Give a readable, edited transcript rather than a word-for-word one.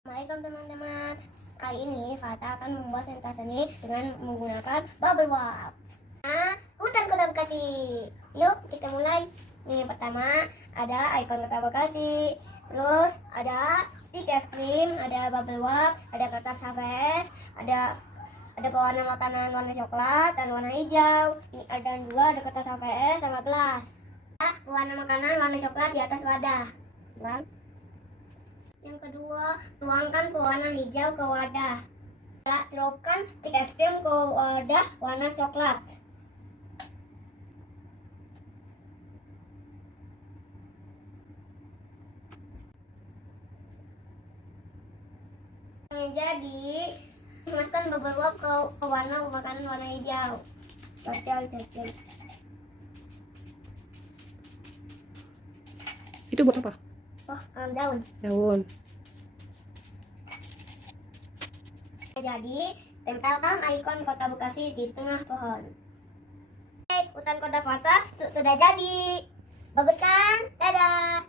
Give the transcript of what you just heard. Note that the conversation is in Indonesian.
Assalamualaikum teman-teman. Kali ini Fata akan membuat sensasi dengan menggunakan bubble wrap. Nah, hutan Kota Bekasi. Yuk kita mulai. Nih, pertama ada ikon Kota Bekasi. Terus ada stick es krim, ada bubble wrap, ada kertas HVS, ada pewarna makanan warna coklat dan warna hijau. Ini ada juga ada kertas HVS sama gelas. Pewarna makanan warna coklat di atas wadah. Kan? Yang kedua, tuangkan pewarna hijau ke wadah. Celupkan stick es krim ke wadah warna coklat. Yang jadi, masukkan bubble wrap ke warna makanan warna hijau. Cocol. Itu buat apa? Daun. Daun. Jadi, tempelkan ikon Kota Bekasi di tengah pohon. Hutan Kota Fata sudah jadi. Bagus kan? Dadah.